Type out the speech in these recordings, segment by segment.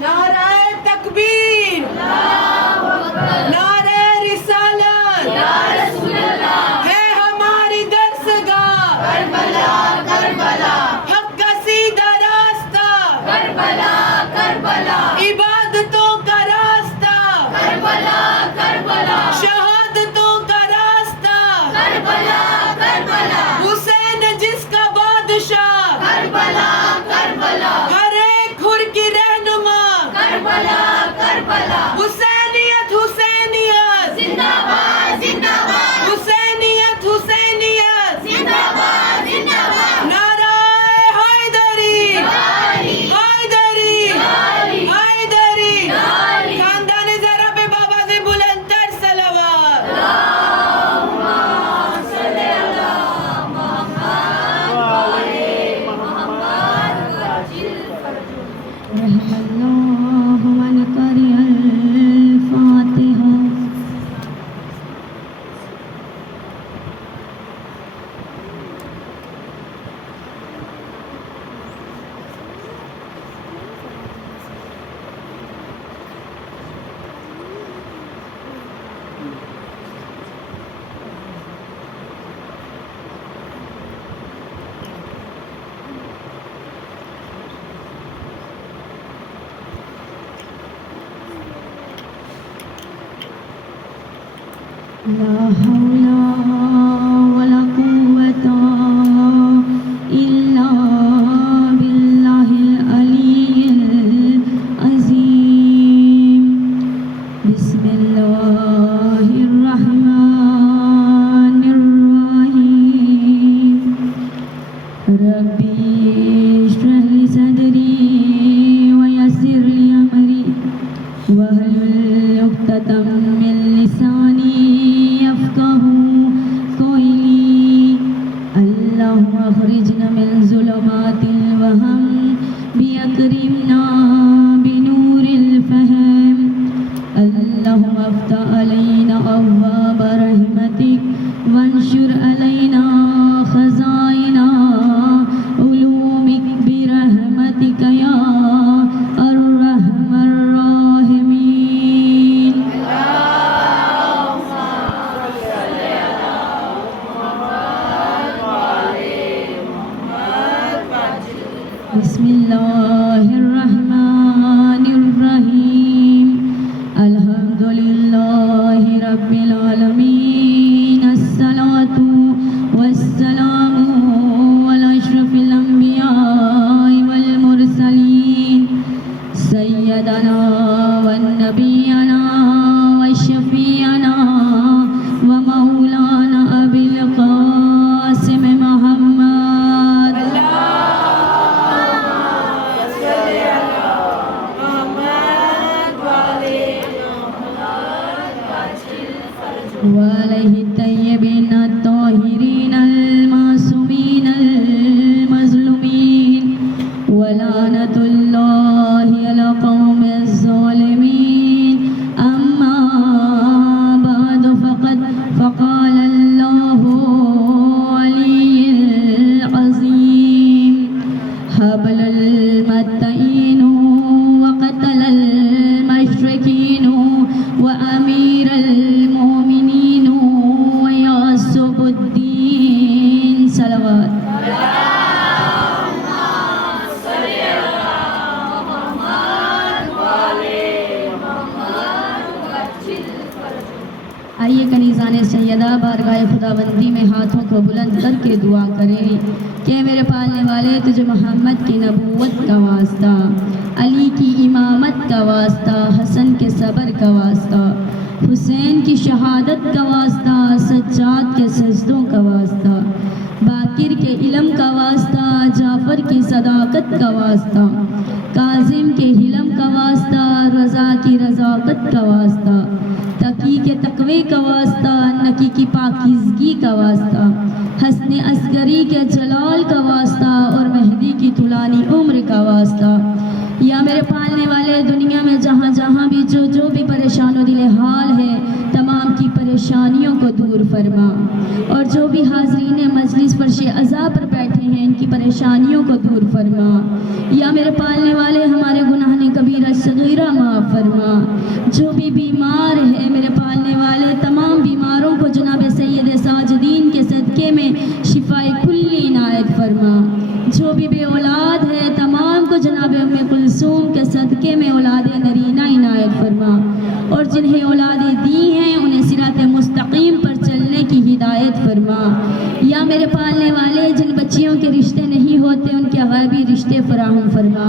नारे तकबीर, नारे रिसालत, है हमारी दरसगाह करबला करबला, हक का सीधा रास्ता करबला करबला, इबादतों का रास्ता करबला करबला, शहादतों का रास्ता करबला करबला, हुसैन जिसका बादशाह करबला करबला, हर एक हुर की रहनुमा करबला करबला, हुसैनियत हुसैनियत जिंदाबाद जिंदाबाद, हुसैनियत हुसैनियत जिंदाबाद जिंदाबाद, नाराए हैदरी हैदरी हैदरी, खानदान ज़रा पे बाबा से बुलंदतर सलावत, रहमल्लाहु मन करियल फातिहा। لا حول ولا قوة إلا بالله العلي العظيم. بسم الله الرحمن الرحيم. ربي اشرح لي صدري ويسر لي أمري واحلل عقدة من لساني يفقهوا قولي. اللهم اخرجنا من ظلمات الوهم بأكرمنا بنور الفهم. اللهم افتح علينا أبواب رحمتك وانشر علينا خزائن علومك برحمتك يا أرحم الراحمين. بسم الله الرحمن الرحيم. الحمد لله رب العالمين. الصلاة والسلام على أشرف الأنبياء والمرسلين سيدنا ونبينا وشفيعنا ومولانا أبي القاسم محمد. وعليه الطيبين الطاهرين المعصومين المظلومين ولعنة الله على قوم الظالمين. أما بعد فقال الله علي العظيم. حبل المتين وقتل المشركين وأمير المؤمنين ويعصب الدين. صلوات. آئیے کنیزان سیدہ بارگاہ خداوندی میں ہاتھوں کو بلند کر کے دعا کریں کہ میرے پالنے والے تجھے محمد کی نبوت کا واسطہ، علی کی امامت کا واسطہ، حسن کے صبر کا واسطہ، حسین کی شہادت کا واسطہ، سجاد کے سجدوں کا واسطہ، باقر کے علم کا واسطہ، جعفر کی صداقت کا واسطہ، کاظم کے حلم کا واسطہ، رضا کی رضاقت کا واسطہ، تقی کے تقوی کا واسطہ، نکی کی پاکیزگی کا واسطہ، حسن عسکری کے جلال کا واسطہ اور مہدی کی طولانی عمر کا واسطہ. یا میرے پالنے والے دنیا میں جہاں جہاں بھی جو بھی پریشان و دل حال ہے تمام کی پریشانیوں کو دور فرما، اور جو بھی حاضرین مجلس فرش عزا پر بیٹھے ہیں ان کی پریشانیوں کو دور فرما. یا میرے پالنے والے ہمارے گناہ کبیرہ صغیرہ معاف فرما. جو بھی بیمار ہے میرے پالنے والے تمام بیماروں کو جناب سید ساجدین کے صدقے میں شفائے کلی عنایت فرما. جو بھی بے اولاد ہے تمام کو جناب ام کلثوم کے صدقے میں اولاد نرینہ عنایت فرما. اور جنہیں اولادیں دی ہیں انہیں صراط مستقیم پر چلنے کی ہدایت فرما. یا میرے پالنے والے جن بچیوں کے رشتے نہیں ہوتے ان کے غیبی رشتے فراہم فرما.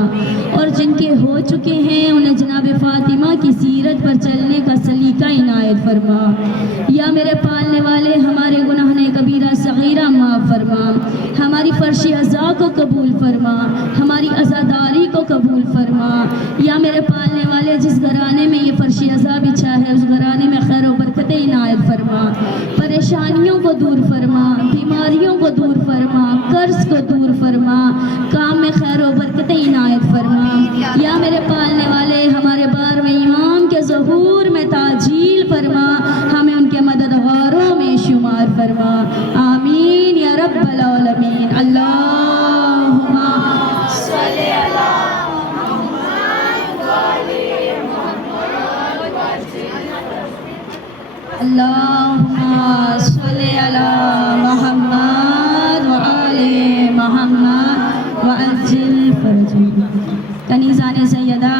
اور جن کے ہو چکے ہیں انہیں جناب فاطمہ کی سیرت پر چلنے کا سلیقہ عنایت فرما. یا میرے پالنے والے ہمارے گناہ کبیرہ صغیرہ معاف فرما. ہماری فرش عزا کو قبول فرما. ہماری عزاداری کو قبول فرما. یا میرے پالنے والے جس گھرانے میں یہ فرش عزا بچھا ہے اس گھرانے میں خیر و برکت عنایت فرما. پریشانیوں کو دور فرما. بیماریوں کو دور فرما. قرض کو دور فرما. کام میں خیر و برکت عنایت فرما. یا میرے پالنے والے ہمارے بار میں امام کے ظہور میں تاجیل فرما. ہمیں ان کے مددگاروں میں شمار فرما. آمین یا رب العالمین. اللہم صلی علی محمد و آل محمد. اللہم صلی علی محمد و آل محمد وعجل فرجهم. کنیزان سیدہ،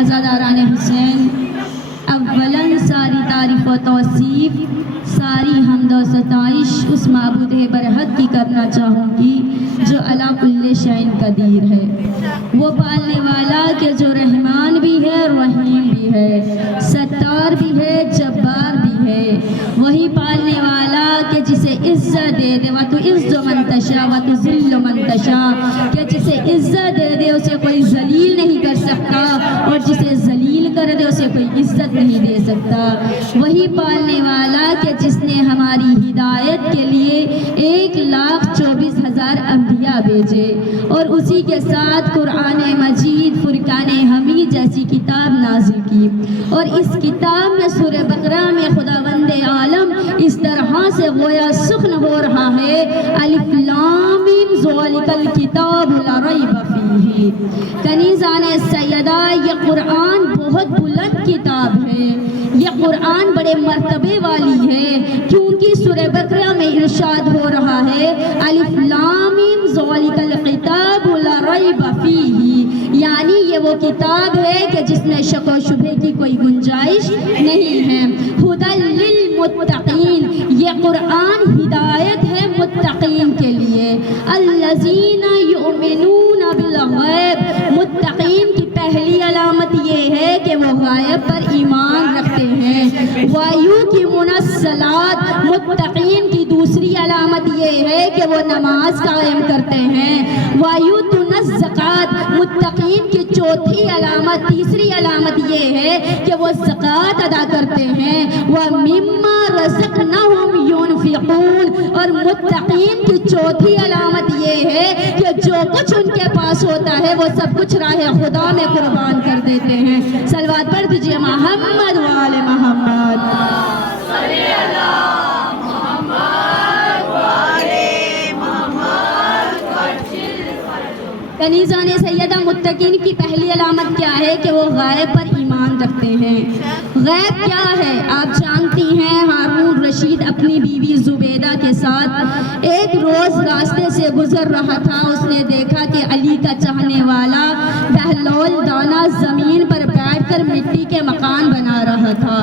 عزاداران حسین، اولاً ساری تعریف و توصیف، ساری حمد و ستائش اس معبود برحق کی کرنا چاہوں گی جو علی کل شیء قدیر ہے. وہ پالنے والا کہ جو رحمان بھی ہے رحیم بھی ہے، ستار بھی ہے، جبار بھی ہے. وہی پالنے والا کہ جسے عزت دے دے وَتُعِزُّ مَن تَشَاءُ وَتُذِلُّ مَن تَشَاءُ، کہ جسے عزت دے دے اسے کوئی ذلیل نہیں کر سکتا اور جسے ذلیل کر دے اسے کوئی عزت نہیں دے سکتا. وہی پالنے والا کہ جس نے ہماری ہدایت کے لیے 1,24,000 انبیاء بھیجے اور اسی کے ساتھ قرآن مجید، فرقان حمید جیسی کتاب نازل کی. اور اس کتاب میں سورہ بقرہ میں خداوند عالم اس طرح سے گویا سخن ہو رہا ہے، الف لام میم ذالک الکتاب لا ریب فیہ. کنیزان سیدہ، یہ قرآن بہت بلند کتاب ہے. یہ قرآن بڑے مرتبے والی ہے کیونکہ سورہ بقرہ میں ارشاد ہو رہا ہے الف لام میم ذالک الکتاب لا ریب فیہ، یعنی یہ وہ کتاب ہے کہ جس میں شک و شبہ کی کوئی گنجائش نہیں ہے. ہدی للمتقین، یہ قرآن ہدایت ہے متقین کے لیے. الذین یؤمنون بالغیب، متقین کی پہلی علامت یہ ہے کہ وہ غائب پر ایمان رکھتے ہیں. وَيُقِیمُونَ الصَّلَاةَ، متقین کی دوسری علامت یہ ہے کہ وہ نماز قائم کرتے ہیں. وَيُؤْتُونَ الزَّکَاةَ، متقین کی چوتھی علامت، تیسری علامت یہ ہے کہ وہ زکوٰۃ ادا کرتے ہیں. وَمِمَّا رَزَقْنَاهُمْ يُنْفِقُونَ، اور متقین کی چوتھی علامت یہ ہے کہ جو کچھ ان کے پاس ہوتا ہے وہ سب کچھ راہ خدا میں قربان کر دیتے ہیں. صلوات پڑھ دیجئے محمد و آل محمد. صلی اللہ محمد و آل محمد. کنیزان سیدہ، متقین کی پہلی علامت کیا ہے کہ وہ غائب پر ایمان رکھتے ہیں. غیب کیا ہے آپ جانتی ہیں. ہارون رشید اپنی بیوی زبیدہ کے ساتھ ایک روز راستے سے گزر رہا تھا. اس نے دیکھا کہ علی کا چاہنے والا بہلول دانا زمین پر بیٹھ کر مٹی کے مکان بنا رہا تھا.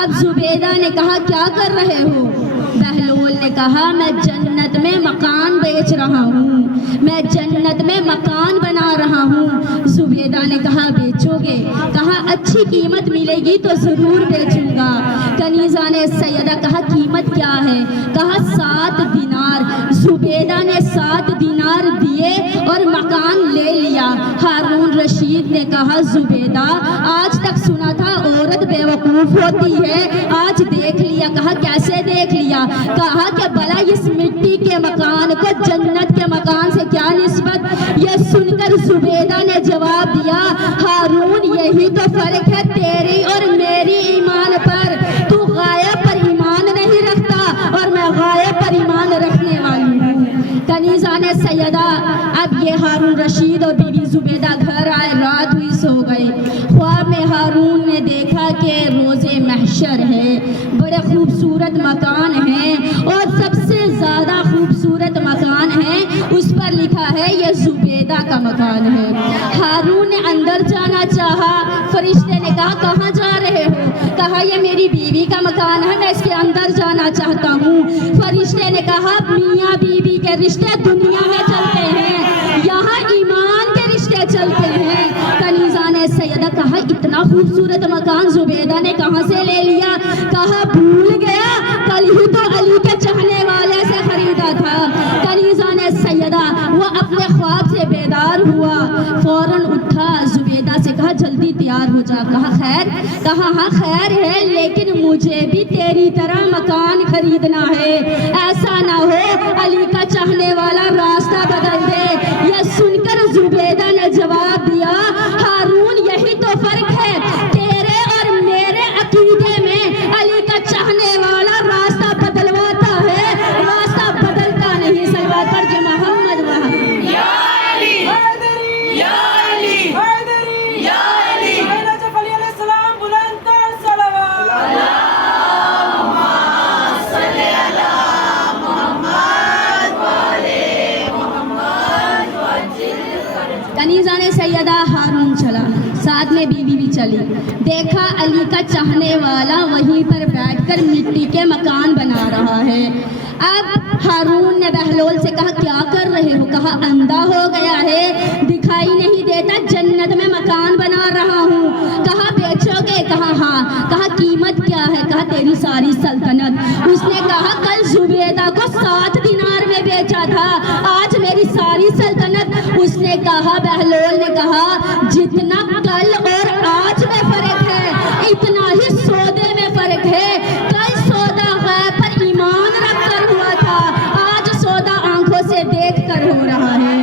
اب زبیدہ نے کہا کیا کر رہے ہو؟ بہلول نے کہا میں جنت میں مکان بیچ رہا ہوں، میں جنت میں مکان بنا رہا ہوں. زبیدہ نے کہا بیچو گے؟ کہا اچھی قیمت ملے گی تو ضرور بیچوں گا. کنیزان سیدہ، کہا قیمت کیا ہے؟ کہا 7 دینار. زبیدہ نے 7 دینار دیے اور مکان لے لیا. ہارون رشید نے کہا زبیدہ آج تک سنا تھا عورت بے وقوف ہوتی ہے، آج دیکھ لیا. کہا کیسے دیکھ لیا؟ کہا کہ بھلا اس مٹی کے مکان کو جنت کے مکان سے کیا نسبت؟ یہ سن کر زبیدہ نے جواب دیا ہارون یہی تو فرق ہے تیری اور میری ایمان پر. تو غائب پر ایمان نہیں رکھتا اور میں غائب پر ایمان رکھنے والی ہوں. کنیزان سیدہ، اب یہ ہارون रशीद और बीवी जुबैदा घर आए, रात हुई, सो गए। ख्वाब में हारून ने देखा कि रोज़े महशर है, बड़े खूबसूरत मकान है और सबसे ज़्यादा खूबसूरत मकान है, उस पर लिखा है ये जुबैदा का मकान है। हारून ने अंदर जाना चाहा, फरिश्ते ने कहा कहाँ जा रहे हो? कहा ये मेरी बीवी का मकान है, मैं इसके अंदर जाना चाहता हूँ। फरिश्ते ने कहा मियाँ बीवी के रिश्ते दुनिया में चलते हैं, यहाँ ईमान के रिश्ते चलते हैं। कनीज़ा ने सैयदा कहा इतना खूबसूरत मकान जुबैदा ने कहाँ से ले लिया? कहा भूल गया, कल ही तो अली के चाहने वाले से खरीदा था। कनीज़ा ने सैयदा वो अपने ख्वाब से बेदार हुआ, फौरन उठा, जुबैदा से कहा जल्दी तैयार हो जा। कहा खैर? कहा हाँ खैर है, लेकिन मुझे भी तेरी तरह मकान खरीदना है, ऐसा ना हो अली का चाहने वाला रास्ता बदल दे। यह सुनकर जुबैदा ने जवाब दिया हारून यही तो फर्क है तेरे और मेरे अकीदे में, अली का चाहने वाला रास्ता बदलवाता है, रास्ता बदलता नहीं। सलवात पर जो मोहम्मद वहाँ या अली या अली या अली जब अली अलैहि सलाम बुलंद कर सलावत अल्लाहुम्मा सल्ली अला मुहम्मद व आले मुहम्मद वजिल। कनीज़ा ने सैयदा हारून चला, साथ में बीवी भी चली। देखा अली का चाहने वाला वहीं पर बैठकर मिट्टी के मकान बना रहा है। अब हारून ने बहलोल से कहा क्या कर रहे हो? कहा अंधा हो गया है, दिखाई नहीं देता, जन्नत में मकान बना रहा हूँ। कहा बेचोगे? कहा हाँ। कहा कीमत क्या है? कहा तेरी सारी सल्तनत। उसने कहा कल जुबैदा को 7 दिनार में बेचा था, आज मेरी सारी सल्तनत। उसने कहा बहलोल ने कहा जितना कल और आज में फर्क है इतना ही सौदे में फर्क है। कल सौदा गैब पर ईमान रखकर हुआ था, आज सौदा आंखों से देख कर हो रहा है।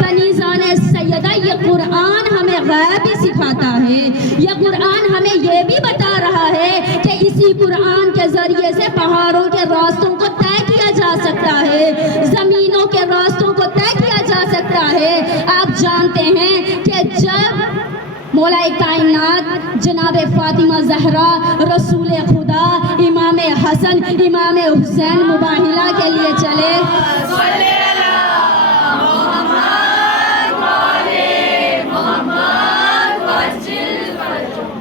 कनीज़ा ने सैयदा ये कुरान हमें गैब भी सिखाता है, ये कुरान हमें ये भी बता रहा है कि इसी कुरान के जरिए से पहाड़ों के रास्तों को तय किया जा सकता है, जमीनों के रास्तों को तय किया जा सकता है। आप जानते हैं कि जब मौलाए कायनात जनाब फातिमा ज़हरा रसूल खुदा इमाम हसन इमाम हुसैन मुबाहिला के लिए चले,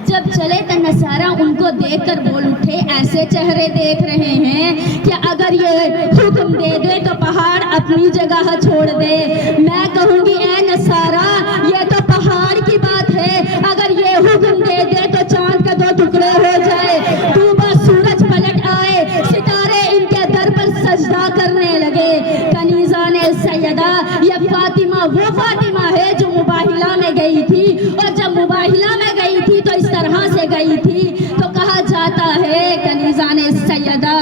जब चले तो नसारा उनको देखकर बोल उठे, ऐसे चेहरे देख रहे हैं कि अगर ये हुक्म दे दे तो पहाड़ अपनी जगह छोड़ दे। मैं कहूँगी ए नसारा ये तो पहाड़ की बात है, अगर ये हुक्म दे दे तो चांद के 2 टुकड़े हो जाए, डूबा सूरज पलट आए, सितारे इनके दर पर सजदा करने लगे। कनीज़ा ने सैयदा ये फातिमा वो फातिमा है जो मुबाहिला में गई थी, और जब मुबाहिला में गई थी तो इस तरह से गई थी। तो कहा जाता है कनीज़ा ने सैयदा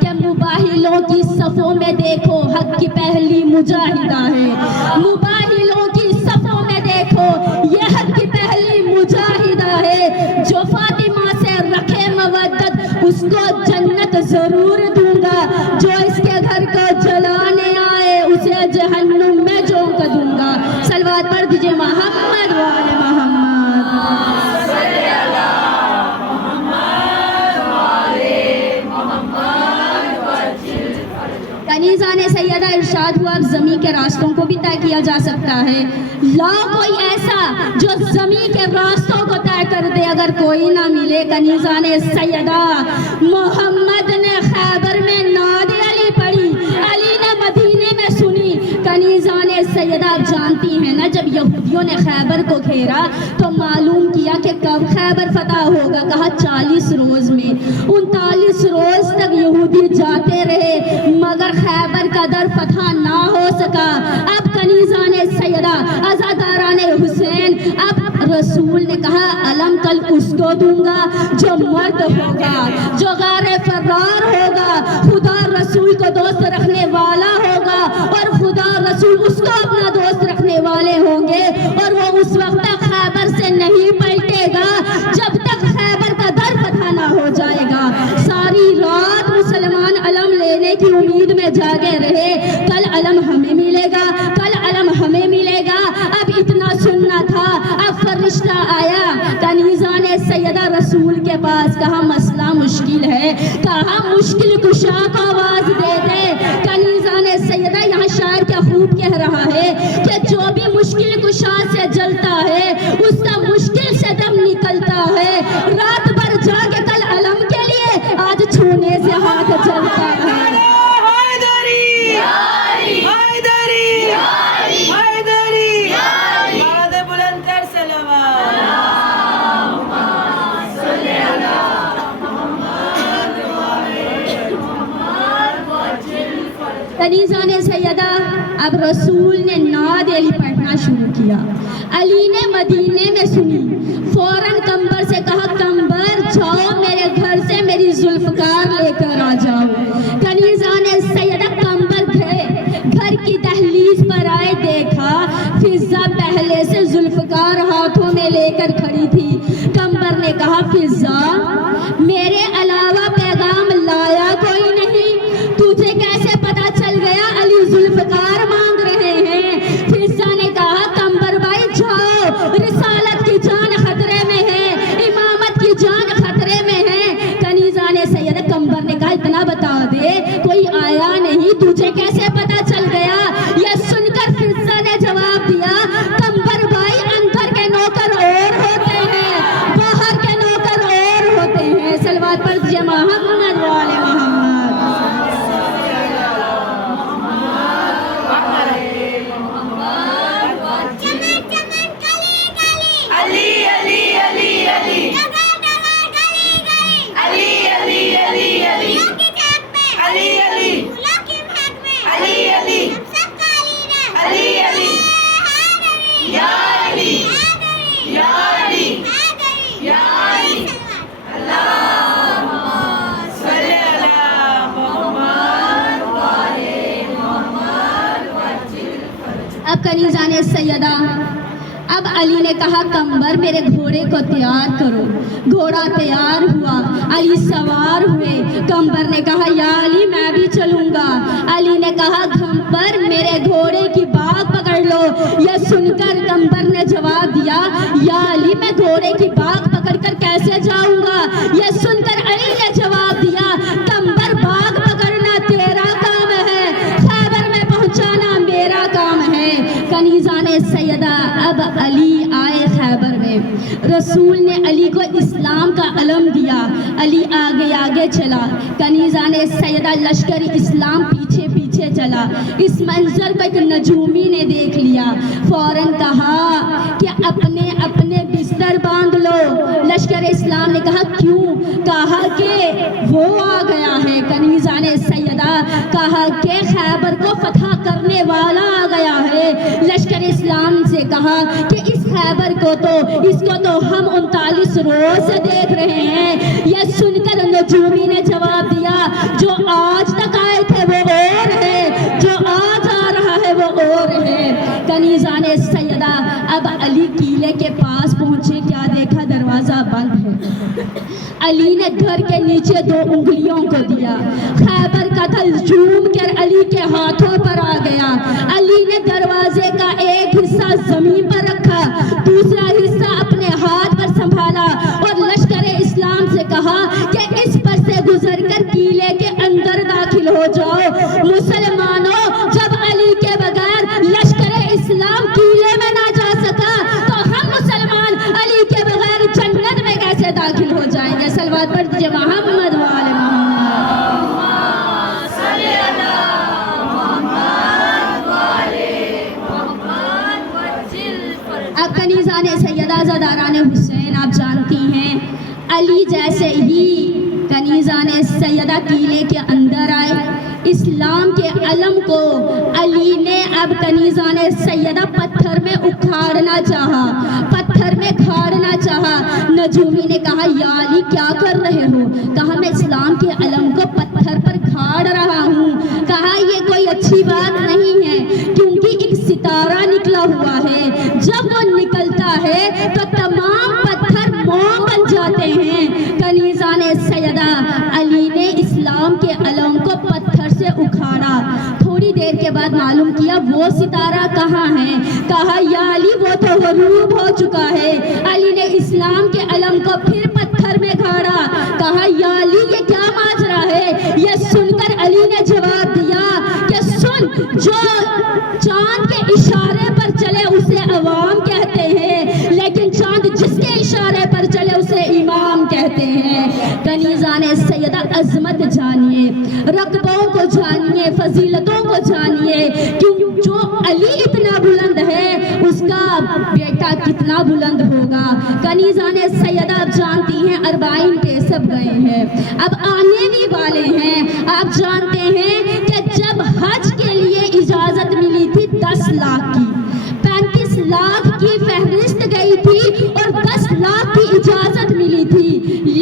कि मुबाहिलों की सफ़ों में देखो हक की पहली मुजाहिदा है, मुबाहिलों की सफ़ों में देखो ये हक की पहली मुजाहिदा है। जो फातिमा से रखे मवद्दत उसको जन्नत ज़रूर दूंगा, जो इसके घर को जलाने आए उसे जहन्नुम में झोंक दूंगा। सलवात पढ़ दीजिए मोहम्मद व आले मोहम्मद। कनीज़ा ने सैयदा इरशाद हुआ अब ज़मीन के रास्तों को भी तय किया जा सकता है, लाओ कोई ऐसा जो ज़मीन के रास्तों को तय कर दे। अगर कोई ना मिले कनीज़ा ने सैयदा मोहम्मद ने खैबर में नादे अली पढ़ी, अली ने मदीने में सुनी। कनीज़ा ने सैयदा जानती हैं ना जब यहूदियों ने खैबर को घेरा तो मालूम किया कि कब खैबर फतह होगा। कहा 40 रोज़ में, 39 रोज़ तक यहूदी जाते रहे मगर खैबर का दर फतह ना हो सका। अब कनीज़ा ने सैयदा अज़ादाराने हुसैन, अब रसूल ने कहा अलम कल उसको दूंगा जो मर्द होगा, जो गारे फरार होगा, खुदा रसूल को दोस्त रखने वाला होगा और खुदा रसूल उसको अपना दोस्त रखने वाले होंगे, और वो उस वक्त तक खैबर से नहीं पलटेगा जब तक खैबर का दर फतह ना हो जाएगा। सारी रात मुसलमान अलम लेने की उम्मीद में जागे रहे, कल अलम हमें मिलेगा, कल अलम हमें मिलेगा। सुनना था। अब फरिश्ता आया, कनीज़ा ने सैयदा रसूल के पास कहा मसला मुश्किल है, कहा मुश्किल कुशा को आवाज दे दे। कनीज़ा ने सैयदा, यहाँ शायर क्या खूब कह रहा है कि जो भी मुश्किल कुशा से जलता है उसका मुश्किल से दम निकलता है। रात भर जागे कल अलम के लिए, आज छूने से हाथ जलता है। कनीज़ा ने सैयदा, अब रसूल ने नाद अली पढ़ना शुरू किया। अली ने मदीने में सुनी, फौरन कंबर से कहा कंबर जाओ मेरे घर से मेरी जुल्फकार लेकर आ जाओ। कनीज़ा ने सैयदा कंबर गए, घर की दहलीज पर आए, देखा फिजा पहले से जुल्फकार हाथों में लेकर खड़ी थी। कंबर ने कहा फिजा मेरे अलावा पैगाम लाया कोई नहीं, तुझे कैसे पता चल गया अली जुल्फकार मांग रहे हैं। फिजा ने कहा कंबर भाई जाओ, रिसालत की जान खतरे में है, इमामत की जान खतरे में है। कनीज़ा ने सैयद कंबर ने कहा इतना बता दे कोई आया नहीं, तुझे कैसे पता चल गया। यह सुनकर फिजा ने जवाब दिया कंबर भाई अंदर के नौकर और होते हैं, बाहर के नौकर और होते हैं। सलवात पर दीजिए मोहम्मद वाले मोहम्मद। अब कनीज़ा ने सैयदा, अब अली ने कहा कंबर मेरे घोड़े को तैयार करो। घोड़ा तैयार हुआ, अली सवार हुए। कंबर ने कहा या अली मैं भी चलूंगा। अली ने कहा कंबर मेरे घोड़े की बाग पकड़ लो। यह सुनकर कंबर ने जवाब दिया या अली मैं घोड़े की बाग पकड़कर कैसे जाऊंगा। यह सुनकर अली ने जवाब दिया कंबर बाग पकड़ना तेरा काम है, खैबर में पहुंचाना मेरा काम है। कनीज़ा ने सैयदा, अब अली आए खैबर में, रसूल ने अली को इस्लाम का अलम दिया। अली आगे आगे चला, कनीज़ा ने सैयदा लश्कर इस्लाम पीछे पीछे चला। इस मंजर को एक नजूमी ने देख लिया, फौरन कहा कि अपने अपने बिस्तर बांध लो। लश्कर इस्लाम ने कहा क्यों, कहा कि वो आ गया है। कनीज़ा ने सैयदा कहा कि खैबर को फतह करने वाला आ गया है। लश्कर इस्लाम से कहा कि इस खैबर को तो इसको तो हम 39 रोज से देख रहे हैं। यह सुनकर नजूमी ने जवाब दिया जो आज तक आए थे वो और है, जो आज आ रहा है वो और है। कनीज़ा ने सैयदा अब अली किले के पास पहुंचे, क्या देखा दरवाजा बंद है। अली ने घर के नीचे 2 उंगलियों को दिया, खैबर का थल झूम कर अली के हाथों पर आ गया। अली ने दरवाजे का एक हिस्सा जमीन पर रखा, दूसरा हिस्सा अपने हाथ पर संभाला और लश्कर इस्लाम से कहा कि इस पर से गुजरकर किले के अंदर दाखिल हो जाओ। मुसलमानों, जब अली के बगैर लश्कर इस्लाम किले में ना जा सका तो हम मुसलमान अली के बगैर जन्नत में कैसे दाखिल हो जाएंगे। सलवात पर दीजिए मोहम्मद वाले मोहम्मद। अब कनीज़ा ने सैयदा ज़दारान हुसैन, आप जानती हैं अली जैसे ही कनीज़ा ने सैयदा किले के अंदर आए, इस्लाम के अलम को अली ने अब कनीज़ा ने सैयदा पत्थर में उखाड़ना चाहा, पत्थर में खाड़ना चाहा। नजूमी ने कहा या अली क्या कर रहे हो। कहा मैं इस्लाम के अलम को पत्थर पर खाड़ रहा हूँ। कहा ये कोई अच्छी बात नहीं है क्योंकि एक सितारा निकला हुआ है, जब वो निकलता है तो तमाम पत्थर मोम बन जाते हैं। कनीज़ा ने सैयदा, अली ने इस्लाम के अलम को पत्थर से उखाड़ा। थोड़ी देर के बाद بعد معلوم کیا وہ ستارہ کہاں ہے. کہا یا علی وہ تو غروب ہو چکا ہے. علی نے اسلام کے علم کو پھر پتھر میں گاڑا. کہا یا علی یہ کیا ماجرا ہے. یہ سن کر علی نے جواب دیا کہ سن، جو چاند کے اشارے پر چلے اسے عوام کہتے ہیں، لیکن چاند جس کے اشارے پر چلے اسے امام کہتے ہیں. کنیزان سیدہ عظمت جانیے، رقبوں کو جانیے، فضیلتوں کو جانیے. کیوں جو علی اتنا بلند ہے اس کا بیٹا کتنا بلند ہوگا. کنیزان سیدہ آپ جانتی ہیں 40 پہ سب گئے ہیں، اب آنے بھی والے ہیں. آپ جانتے ہیں کہ جب حج کے لیے اجازت ملی تھی 10 لاکھ کی، 35 لاکھ کی فہرست گئی تھی اور 10 لاکھ کی اجازت ملی تھی.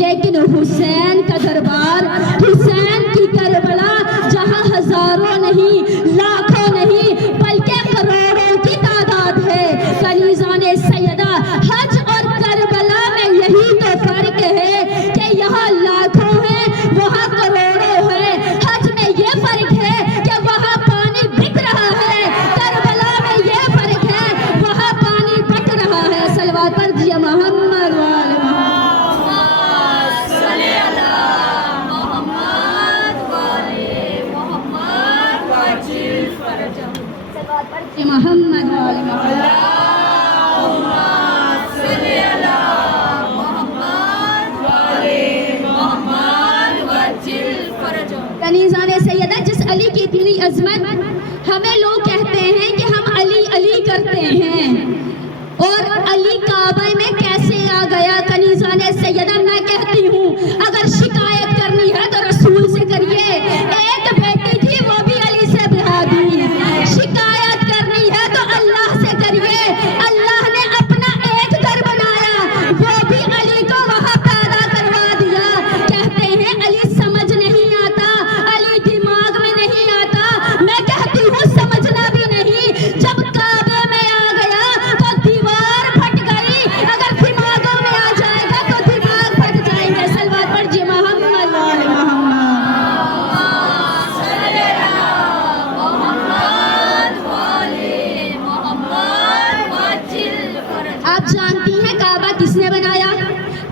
لیکن حسین کا دربار، حسین کی کربلا، جہاں ہزاروں نہیں، لاکھوں نہیں، بلکہ کروڑوں کی تعداد ہے. کنیزان سیدہ حج اور کربلا میں یہی تو فرق ہے کہ یہاں لاکھوں ہیں وہاں کروڑوں ہیں. حج میں یہ فرق ہے کہ وہاں پانی بک رہا ہے، کربلا میں یہ فرق ہے وہاں پانی بک رہا ہے. صلوات پر جی محمد وآل محمد. صلی اللہ محمد وآل محمد وعجل فرجہ. صلوات پر جی محمد وآل محمد. صلی اللہ محمد وآل محمد وعجل فرجہ. کنیزان سیدہ جس علی کی اتنی عظمت، ہمیں لوگ کہتے ہیں کہ ہم علی علی کرتے ہیں، اور علی کعبہ میں کیسے آ گیا. کنیزان سیدہ میں کہتی ہوں اگر شکایت کرنی ہے تو رسول سے کریے. ایک بیٹی تھی وہ بھی علی سے بیاہ دی. شکایت کرنی ہے تو اللہ سے کریے. اللہ نے اپنا ایک گھر بنایا، وہ بھی علی کو وہاں پیدا کروا دیا. کہتے ہیں علی سمجھ نہیں آتا، علی دماغ میں نہیں آتا. میں کہتی ہوں سمجھنا بھی نہیں. جب کعبے میں آ گیا تو دیوار پھٹ گئی. اگر دماغوں میں آ جائے گا تو دماغ پھٹ جائیں گے. صلوات پر جی محمد وآل محمد. صلی اللہ محمد وآل محمد وعجل فرجہ. آپ جانتی ہیں کعبہ کس نے بنایا؟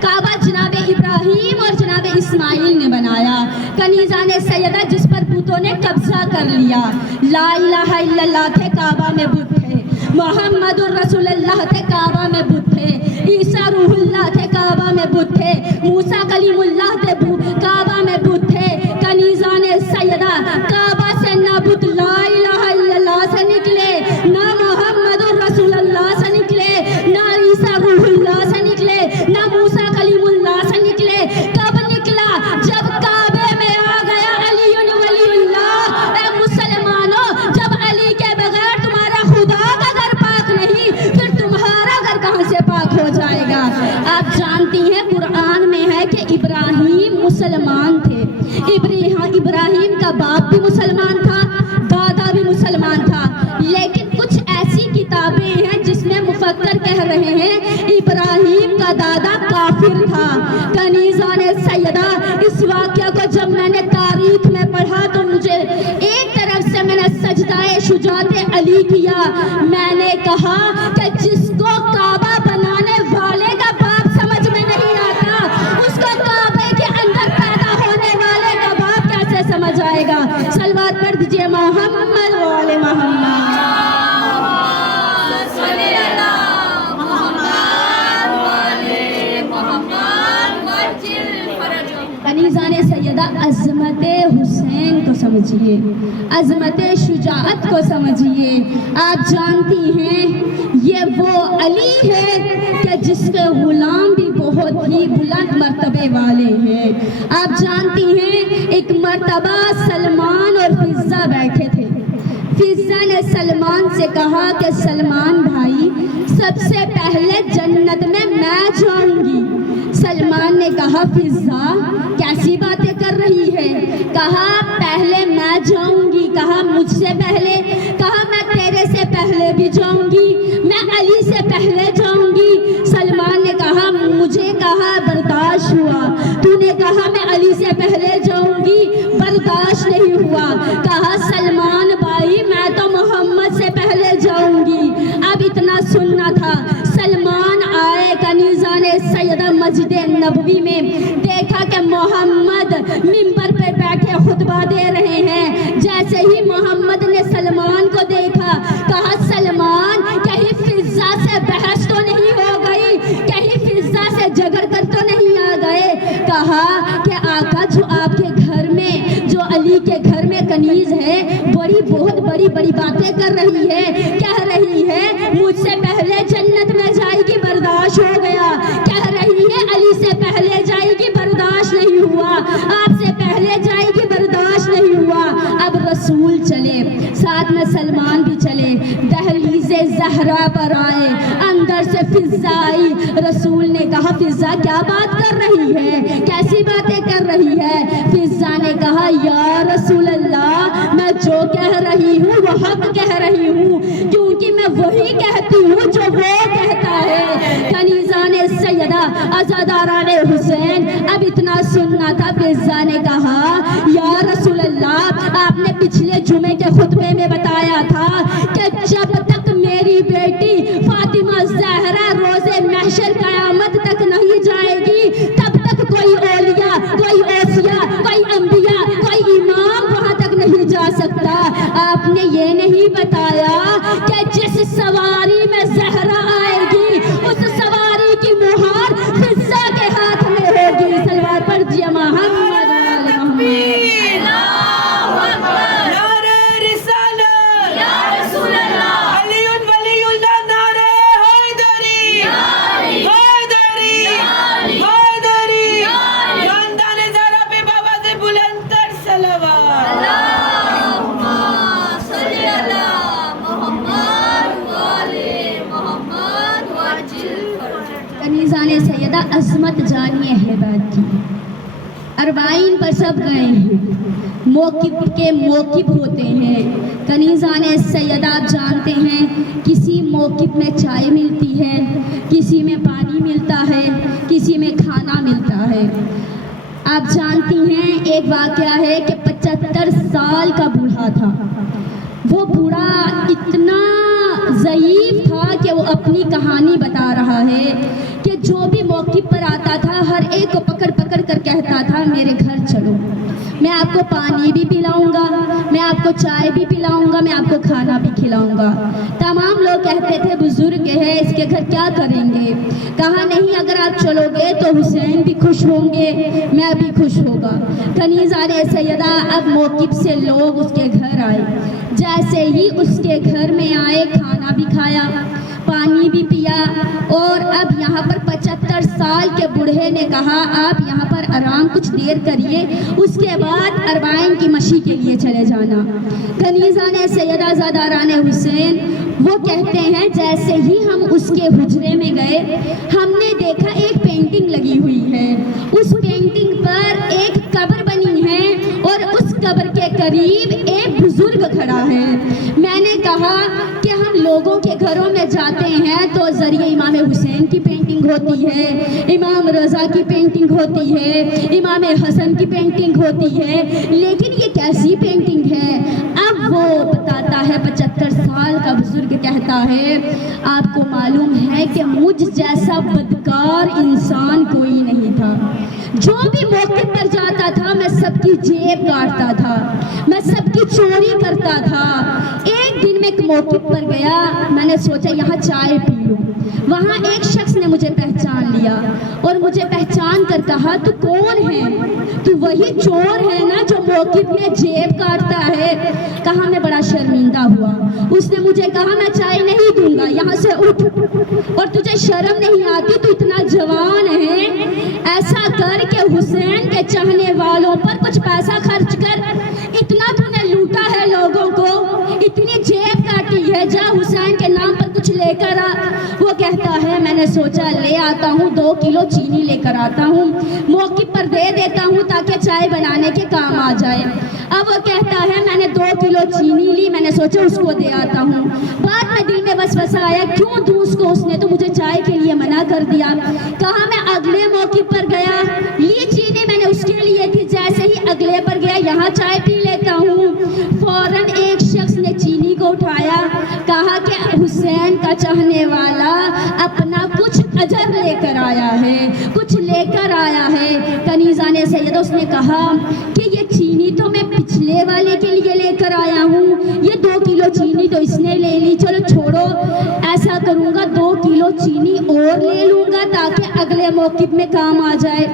کعبہ جناب ابراہیم اور جناب اسماعیل نے بنایا. کنیزان سیدہ جس پر بتوں نے قبضہ کر لیا، لا الہ الا اللہ تھے کعبہ میں بت تھے، محمد الرسول اللہ تھے کعبہ میں بت تھے، عیسیٰ روح اللہ تھے کعبہ میں بت تھے، موسیٰ کلیم اللہ تھے کعبہ میں بت تھے. کنیزان سیدہ کعبہ سے نہ بت لا الہ الا اللہ سے نکلے، نہ محمد الرسول اللہ سے نکلے، نہ عیسیٰ روح اللہ سے نکلے، نہ موسیٰ کلیم اللہ سے نکلے. کب نکلا؟ جب کعبے میں آ گیا علی ولی اللہ. اے مسلمانوں، جب علی کے بغیر تمہارا خدا کا گھر پاک نہیں، پھر تمہارا گھر کہاں سے پاک ہو جائے گا؟ آپ جانتی ہیں قرآن میں ہے کہ ابراہیم مسلمان تھے. ابراہیم کا باپ بھی مسلمان تھا، دادا بھی مسلمان تھا. لیکن کچھ ایسی کتابیں ہیں جس میں مفکر کہہ رہے ہیں ابراہیم کا دادا کافر تھا. کنیزان سیدہ اس واقعہ کو جب میں نے تاریخ میں پڑھا تو مجھے ایک طرف سے میں نے سجدہ شجاعت علی کیا. میں نے کہا کہ جس کو کعبہ بنانے والے کا باپ سمجھ میں نہیں آتا، اس کو کعبے کے اندر پیدا ہونے والے کا باپ کیسے سمجھ آئے گا. صلوات پڑھ دیجیے محمد وآل محمد. صلی اللہ محمد وآل محمد وعجل فرجہ. کنیزان سیدہ عظمت حسین کو سمجھیے، عظمت شجاعت کو سمجھیے. آپ جانتی ہیں یہ وہ علی ہے کہ جس کے غلام بھی بہت ہی بلند مرتبے والے ہیں. آپ جانتی ہیں ایک مرتبہ سلمان اور فضہ بیٹھے تھے. فضہ نے سلمان سے کہا کہ سلمان بھائی سب سے پہلے جنت میں جاؤں گی. سلمان نے کہا فضہ کیسی باتیں کر رہی ہے؟ کہا پہلے میں جاؤں گی. کہا مجھ سے پہلے؟ کہا میں تیرے سے پہلے بھی جاؤں گی، میں علی سے پہلے جاؤں گی. سلمان نے کہا مجھے کہا برداشت ہوا، تو نے کہا میں علی سے پہلے جاؤں گی، برداشت نہیں ہوا. کہا سلمان بھائی میں تو मस्जिद नबवी में देखा कि मोहम्मद मिंबर पे बैठे खुतबा दे रहे हैं। जैसे ही मोहम्मद ने सलमान को देखा, कहा सलमान कहीं फिजा से बहस तो नहीं हो गई, कहीं फिजा से झगड़ कर तो नहीं आ गए। कहा कि आका जो आपके घर में, जो अली के घर में कनीज है, बहुत बड़ी बातें कर रही है, कह रही है मुझसे पहले जन्नत में जाएगी, बर्दाश्त हो गया। कह रही है अली से पहले जाएगी, बर्दाश्त नहीं हुआ। आपसे पहले जाएगी, बर्दाश्त नहीं हुआ। अब रसूल चले, साथ में सलमान भी चले, दहलीज़े ज़हरा पर आए, अंदर से फिजा आई। रसूल ने कहा फिजा क्या बात कर रही है, कैसी बातें कर रही है? फिजा ने कहा या रसूल अल्लाह, मैं जो कह रही हूँ वो हक कह रही हूँ, क्योंकि मैं वही कहती हूँ जो वो कहता है। कनीज़ाने सैयदा अज़ादाराने हुसैन, अब इतना सुनना था। फिजा ने कहा या रसूल अल्लाह, आपने पिछले जुमे के खुतबे में बताया था कि जब तक मेरी बेटी फातिमा ज़हरा रोज़े महशर क़यामत तक नहीं जाएगी, तब तक कोई औलिया, कोई औसिया, कोई अंबिया, कोई इमाम वहां तक नहीं जा सकता। आपने ये नहीं बताया कि जिस सवारी में ज़हरा आएगी, उस सवारी की मुहार फिजा के हाथ में होगी। सलवात पढ़िए मोहम्मद वाले मोहम्मद। कनीज़ाने सैयदा अज़मत जानिए अहले बैत की, अरबाइन पर सब गए हैं, मौक़िफ़ के मौक़िफ़ होते हैं। कनीज़ाने सैयदा आप जानते हैं, किसी मौक़िफ़ में चाय मिलती है, किसी में पानी मिलता है, किसी में खाना मिलता है। आप जानती हैं एक वाक़या है कि 75 साल का बूढ़ा था। वो बूढ़ा इतना ज़ईफ़ था कि वो अपनी कहानी बता रहा है कि जो भी मौक़िफ़ पर आता था, हर एक को पकड़ पकड़ कर कहता था मेरे घर चलो, मैं आपको पानी भी पिलाऊंगा, मैं आपको चाय भी पिलाऊंगा, मैं आपको खाना भी खिलाऊंगा। तमाम लोग कहते थे बुजुर्ग है, इसके घर क्या करेंगे? कहा नहीं, अगर आप चलोगे तो हुसैन भी खुश होंगे, मैं भी खुश होगा। कनीज़ाने सैयदा अब मौक़िफ़ से लोग उसके घर आए। जैसे ही उसके घर में आए, खाना भी खाया, पानी भी पिया, और अब यहाँ पर 75 साल के बूढ़े ने कहा आप यहाँ पर आराम कुछ देर करिए, उसके बाद अरबाइन की मशी के लिए चले जाना। कनीज़ाने सैयदा ज़ादाराने हुसैन वो कहते हैं जैसे ही हम उसके हुजरे में गए, हमने देखा एक पेंटिंग लगी हुई है, उस पेंटिंग पर एक कब्र बनी है और उस कब्र के करीब एक बुजुर्ग खड़ा है। मैंने कहा कि हम लोगों के घरों में जाते हैं तो ज़रिए इमाम हुसैन की पेंटिंग होती है, इमाम रज़ा की पेंटिंग होती है, इमाम हसन की पेंटिंग होती है, लेकिन ये कैसी पेंटिंग है? अब वो बताता है, 75 साल का बुजुर्ग कहता है आपको मालूम है कि मुझ जैसा बदकार इंसान कोई नहीं था। जो भी मौके पर जाता था मैं सबकी जेब काटता था, मैं सबकी चोरी करता था। एक दिन मैं एक मौके पर गया, मैंने सोचा यहाँ चाय पी लूं। वहाँ एक शख्स ने मुझे पहचान लिया और मुझे पहचान कर कहा तू कौन है? तू वही चोर है ना जो मौके में जेब काटता है? कहा मैं बड़ा शर्मिंदा हुआ। उसने मुझे कहा मैं चाय नहीं दूंगा, यहाँ से उठ, और तुझे शर्म नहीं आती? तू इतना जवान है, ऐसा कर के हुसैन के चाहने वालों पर कुछ पैसा खर्च कर, इतना तूने लूटा है लोगों को, इतनी जेब काटी है, जा हुसैन के नाम पर कुछ लेकर आ। वो कहता है मैंने सोचा ले आता हूँ, 2 किलो चीनी लेकर आता हूँ, मौके पर दे देता हूँ ताकि चाय बनाने के काम आ जाए। अब वो कहता है मैंने 2 किलो चीनी ली, मैंने सोचा उसको दे आता हूँ। बाद में दिल में वसवसा आया क्यों दूँ उसको, उसने तो मुझे चाय के लिए मना कर दिया। कहा मैं अगले मौके पर गया, ली चीनी मैंने उसके लिए थी, जैसे ही अगले पर गया यहाँ चाय पी लेता हूँ। फौरन एक शख्स ने चीनी को उठाया, कहा कि हुसैन का चाहने वाला अपना कुछ अजर लेकर आया है, कुछ कनीज़ा ने सैयदा उसने कहा कि ये चीनी तो मैं पिछले वाले के लिए लेकर आया हूँ, ये 2 किलो चीनी तो इसने ले ली, चलो छोड़ो, ऐसा करूँगा 2 किलो चीनी और ले लूँगा ताकि अगले मौक़िफ़ में काम आ जाए।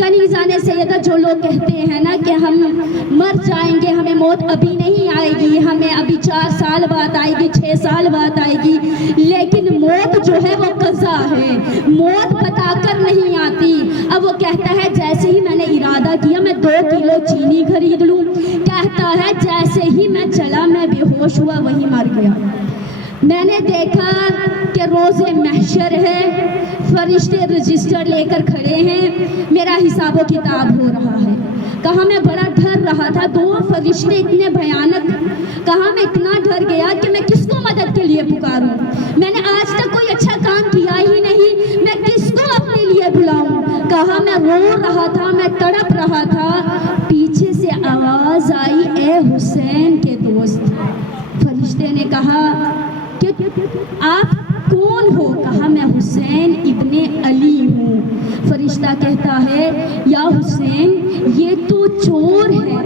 कनीज़ा ने सैयदा, जो लोग कहते हैं ना कि हम मर जाएंगे, हमें मौत अभी नहीं आएगी, हमें अभी 4 साल बाद आएगी, 6 साल बाद आएगी, लेकिन मौत जो है वो कज़ा है, मौत बताकर नहीं आती। अब वो कहता है जैसे ही मैंने इरादा किया मैं 2 किलो चीनी खरीद लूँ, कहता है जैसे ही मैं चला मैं बेहोश हुआ वहीं मर गया। मैंने देखा कि रोज़े महशर है, फरिश्ते रजिस्टर लेकर खड़े हैं, मेरा हिसाब व किताब हो रहा है। कहाँ मैं बड़ा डर रहा था, 2 फरिश्ते इतने भयानक, कहाँ मैं इतना डर गया कि मैं किसको मदद के लिए पुकारूं। मैंने आज तक कोई अच्छा काम किया ही नहीं, मैं किसको अपने लिए बुलाऊं। कहाँ मैं रो रहा था, मैं तड़प रहा था, पीछे से आवाज़ आई, ए हुसैन के दोस्त। फरिश्ते ने कहा कि आप कौन हो? कहा मैं हुसैन इब्ने अली हूँ। फरिश्ता कहता है या हुसैन ये तो चोर है,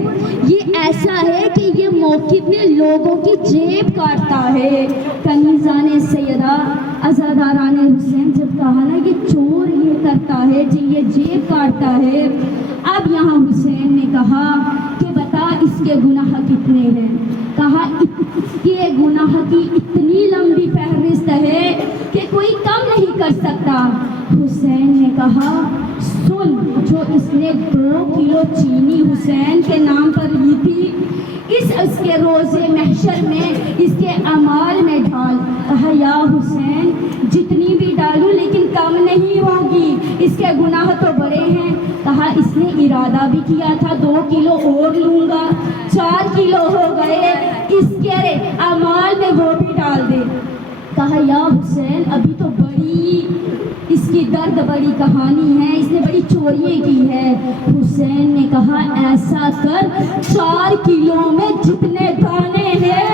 ये ऐसा है कि ये मौक़िफ़ में लोगों की जेब काटता है। कनीज़ा ने सैयदा अज़ादाराने हुसैन जब कहा ना ये चोर ये करता है जी, ये जेब काटता है, अब यहाँ हुसैन ने कहा कि बता इसके गुनाह कितने हैं। कहा इसके गुनाह की इतनी लंबी फहरिस्त है कि कोई कम नहीं कर सकता। हुसैन ने कहा सुन, जो इसने 2 किलो चीनी हुसैन के नाम पर ली थी, इसके रोज़े महशर में इसके अमाल में डाल। कहा या हुसैन जितनी भी डालूं लेकिन कम नहीं होगी, इसके गुनाह तो बड़े हैं। कहा इसने इरादा भी किया था 2 किलो और लूँगा, 4 किलो हो गए, इसके अमाल में वो भी डाल दे। कहा या हुसैन अभी तो बड़ी इसकी दर्द बड़ी कहानी है, इसने बड़ी चोरियाँ की है। हुसैन ने कहा ऐसा कर 4 किलो में जितने दाने हैं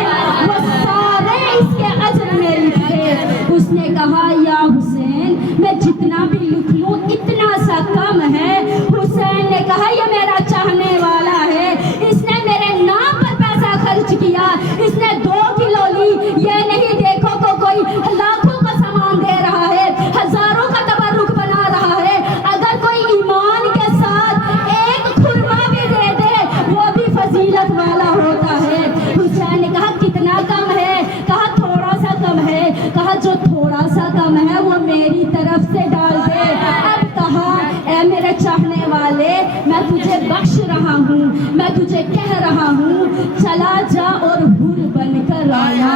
वो सारे इसके अजर में लिख दे। उसने कहा या हुसैन मैं जितना भी लिख लूँ इतना सा कम है। हुसैन ने कहा ये मेरा चाहने वाला है, इसने मेरे नाम पर पैसा खर्च किया, इसने 2 किलो ली, ये नहीं देखो को कोई लाखों का सामान दे रहा है, हजारों का तबर्रुक बना रहा है, अगर कोई ईमान के साथ एक खुरमा भी दे दे वो भी फजीलत वाला होता है। हुसैन ने कहा कितना कम है? कहा थोड़ा सा कम है। कहा जो थोड़ा सा कम है वो मेरी तरफ से डाल दे। अब कहा ऐ मेरे चाहने वाले मैं तुझे बख्श रहा हूँ, मैं तुझे कह रहा हूँ चला जा और हुर बनकर आया।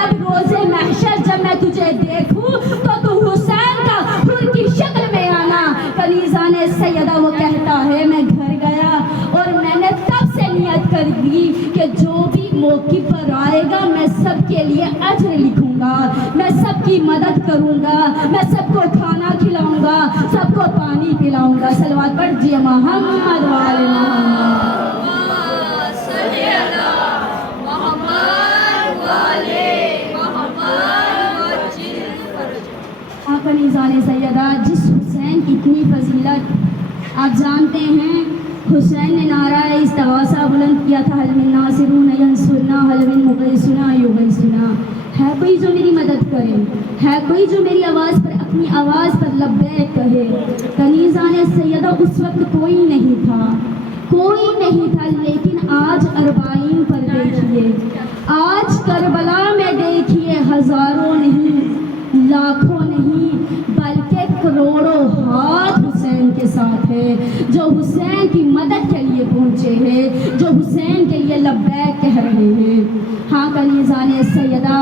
अब रोज़े महशर जब मैं तुझे देखूं तो तू हुसैन का हुर की शक्ल में आना। कनीज़ा ने सैयदा वो कहता है मैं घर गया और मैंने तब से नियत कर दी कि जो भी मौक़िफ़ पर आएगा मैं सबके लिए अजर लिखूंगा, मैं सबकी मदद करूंगा, मैं सबको खाना खिलाऊंगा, सबको पानी पिलाऊंगा। सलवात पढ़ जी मोहम्मद वाले मोहम्मद। कनीज़ा ने सैयदा जिस हुसैन की इतनी फजीलत आप जानते हैं, हुसैन ने नारा इस्तग़ासा बुलंद किया था हल मिन नासिरून यंसुरना हल मिन मुग़ीसूना युग़ीसूना। है कोई जो मेरी मदद करे, है कोई जो मेरी आवाज़ पर अपनी आवाज़ पर लब्बैक कहे। कनीज़ा ने सैयदा उस वक्त कोई नहीं था, कोई नहीं था, लेकिन आज अरबाईन पर देखिए, आज करबला में देखिए हज़ारों नहीं लाखों नहीं बल्कि करोड़ों हाथ हुसैन के साथ है, जो हुसैन की मदद के लिए पहुँचे हैं, जो हुसैन के लिए लब्बैक कह रहे हैं। हाँ कनीज़ा ने सैयदा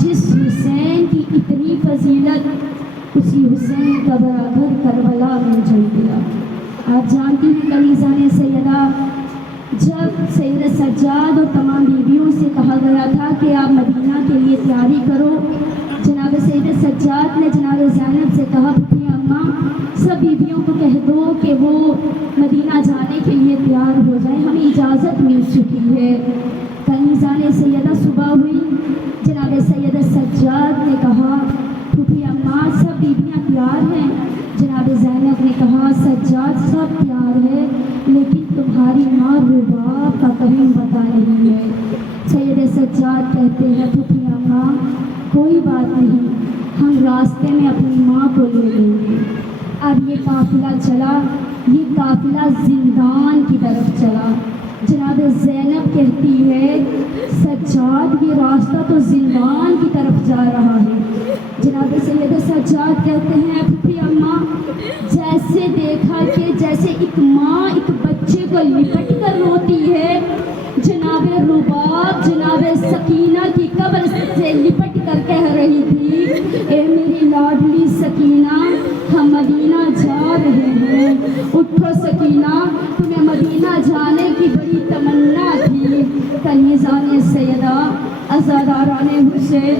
जिस हुसैन की इतनी फजीलत, उसी हुसैन का बराबर करबला में जल गया। आप जानती हैं कनीज़ा ने सैयदा जब सैयद सज्जाद और तमाम बीवियों से कहा गया था कि आप मदीना के लिए तैयारी करो, जनाब सैयद सज्जाद ने जनाब ज़ैनब से कहा कि अम्मा सब बीवियों को कह दो कि वो मदीना जाने के लिए तैयार हो जाए, हमें इजाज़त मिल चुकी है। कनीज़ा ने सैयदा सुबह हुई, जनाब सैयद सज्जाद ने कहा कि अम्मा सब बीवियाँ तैयार हैं, जनाब ज़ैनब ने कहा सज्जाद सब प्यार है लेकिन तुम्हारी माँ रुबाब का कहीं पता नहीं है। सैयद सज्जाद कहते हैं फूफी अम्मा कोई बात नहीं, हम रास्ते में अपनी माँ को ले लेंगे। अब ये काफिला चला, ये काफिला जिंदान की तरफ चला। जनाब ज़ैनब कहती है सज्जाद ये रास्ता तो जिंदान की तरफ जा रहा है। जनाब सैयद सज्जाद कहते हैं फूफी अम्मा जैसे देखा कि जैसे एक माँ एक बच्चे को लिपट कर रोती है, जनाब रुबाब जनाब सकीना की कब्र से लिपट कर कह रही थी ए मेरी लाडली सकीना हम मदीना जा रहे हैं, उठो सकीना तुम्हें मदीना जाने की बड़ी तमन्ना थी। कनीज़ाने सैयदा अज़ादाराने हुसैन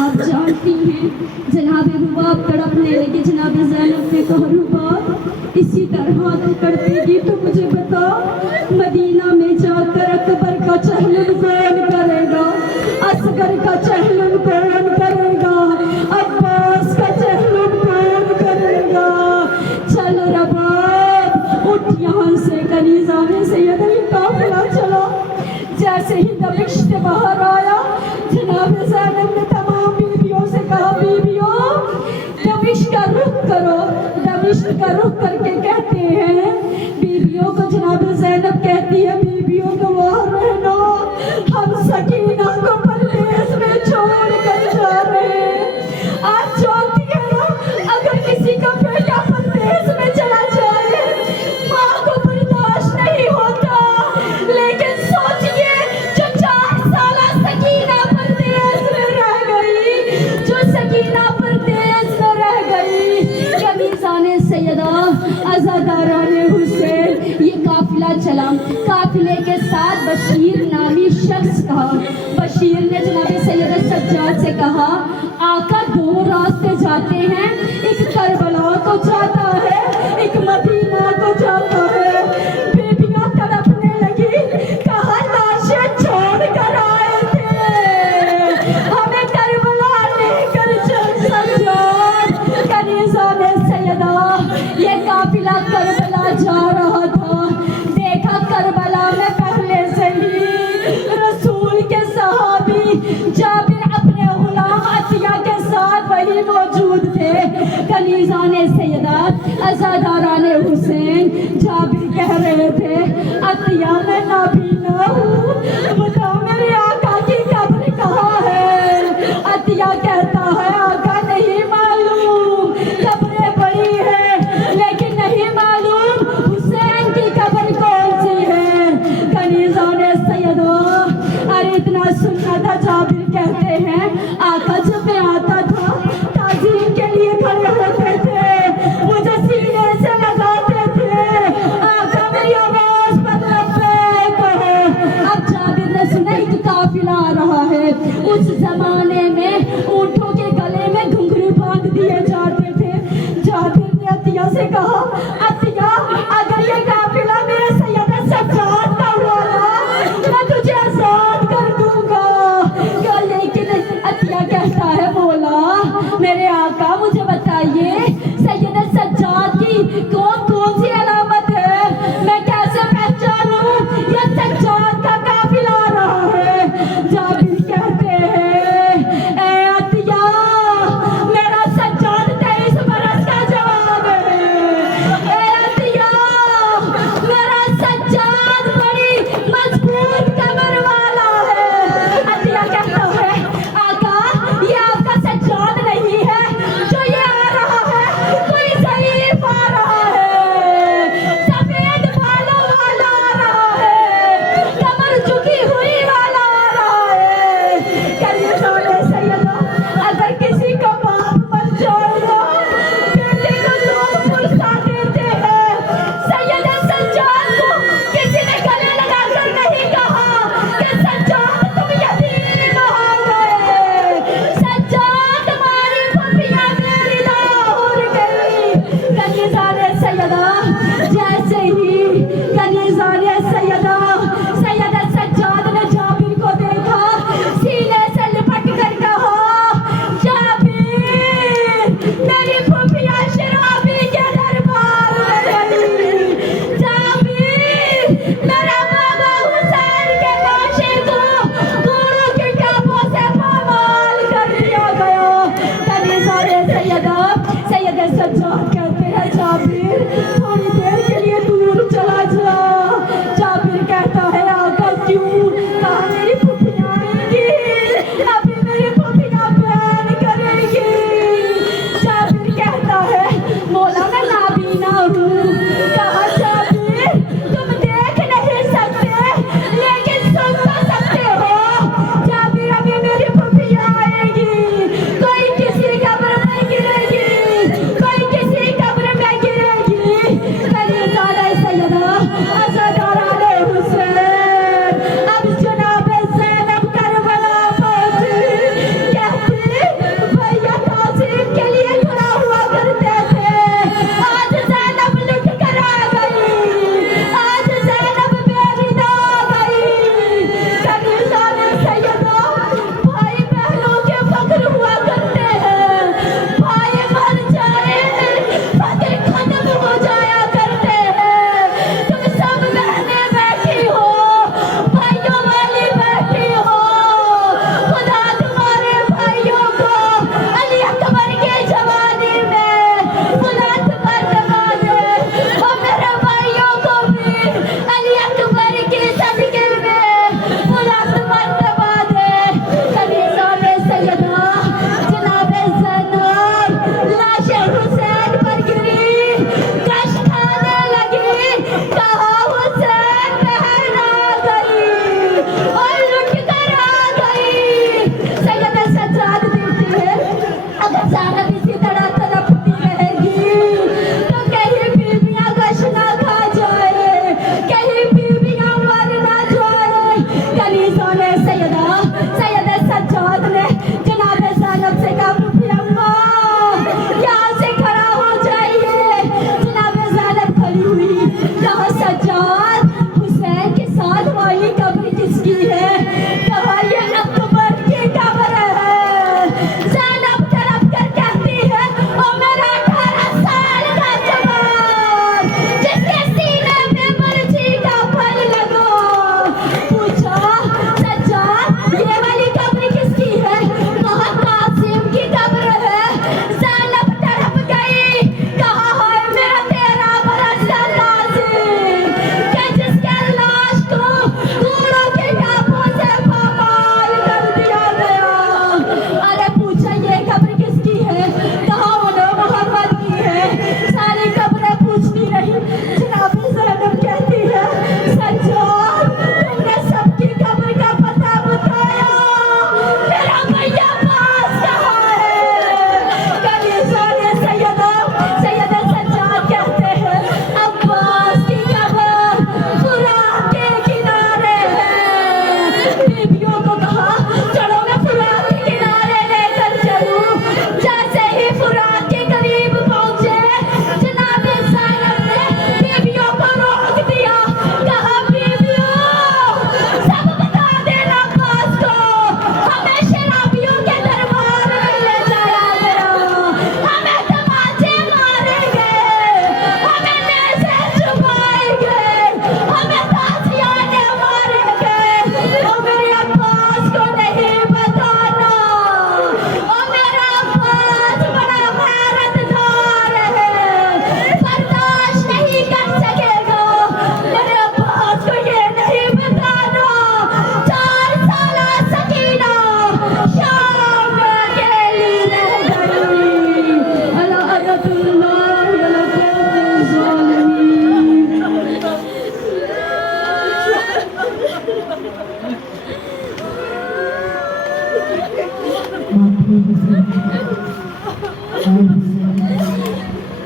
आप जानती हैं जनाब रुबाब तड़पने लगी। जनाब ज़ैनब ने कहा रुबाब इसी तरह तू तड़पेगी तो मुझे बता मदीना में जाकर अकबर का चहलन कौन करेगा, असगर का चहलन कौन करेगा, अब्बास का चहलन कौन करेगा। चल रबाब उठ यहाँ से। कनीज़ाने सैयदा ये काफिला चला। जैसे ही दमिश्क से बाहर आया जनाब ज़ैनब ने तमाम बीवियों से कहा बीवियों दमिश्क का रुख करो। दमिश्क का रुख करके कहते हैं बीवियों को, जनाब ज़ैनब कहती है बीवियों को वहाँ रहना, हम सकीना को परदेस में छोड़ कर जा रहे हैं। आज जानती है ना अगर किसी का बेटा परदेस में चला जाए माँ को बर्दाश्त नहीं होता, लेकिन सोचिए जो 4 साल सकीना परदेस में रह गई, जो सकीना परदेस में रह गई। कनीज़ाने सैयदा अज़ादाराने हुसैन ये काफिला चला। काफिले के साथ बशीर नामी शख्स था। बशीर ने जनाब सैयद सज्जाद से कहा आका 2 रास्ते जाते हैं, एक करबला को जाता है एक मदीना को जाता है। बेबियां तड़पने लगी, कहा लाशें छोड़ कर आए थे, हमें करबला लेकर चल सज्जाद। कनीज़ाने सैयदा ये काफिला करबला जा रहा था। देखा करबला में पहले से ही रसूल के सहाबी जाबिर अपने गुलाम अतिया के साथ वही मौजूद थे। कनीज़ाने सैयदा अज़ादाराने हुसैन जाबिर कह रहे थे अतिया मैं नाबीना हूँ, बताओ मेरे आका की कब्र कहाँ है। अतिया कहता है आका नहीं मालूम, कब्रें बड़ी है लेकिन नहीं मालूम हुसैन की कब्र कौन सी है। कनीज़ाने सैयदा अरे इतना सुनना था। जाबिर कहते हैं आका जब मैं आता था ताज़ीम के लिए खड़े होते थे, मुझे सीने से लगाते थे, आका मेरी आवाज़ पर लब्बैक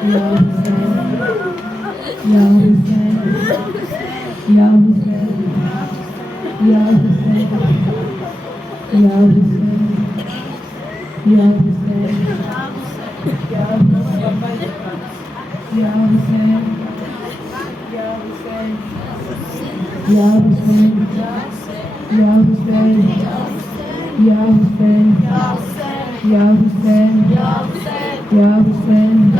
یا حسین یا حسین یا حسین یا حسین یا حسین یا حسین یا حسین یا حسین یا حسین یا حسین یا حسین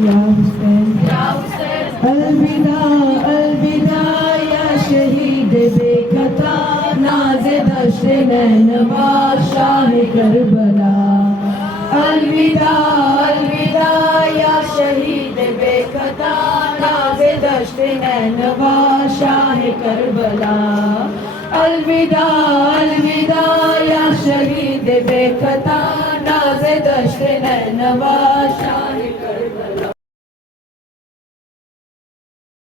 یا حسین یا حسین الوداع الوداع یا شہید بے خطا ناز دشت نینوا شاہ کربلا الوداع الوداع یا شہید بے خطا ناز دشت نینوا شاہ کربلا الوداع الوداع یا شہید بے خطا ناز دشت نینوا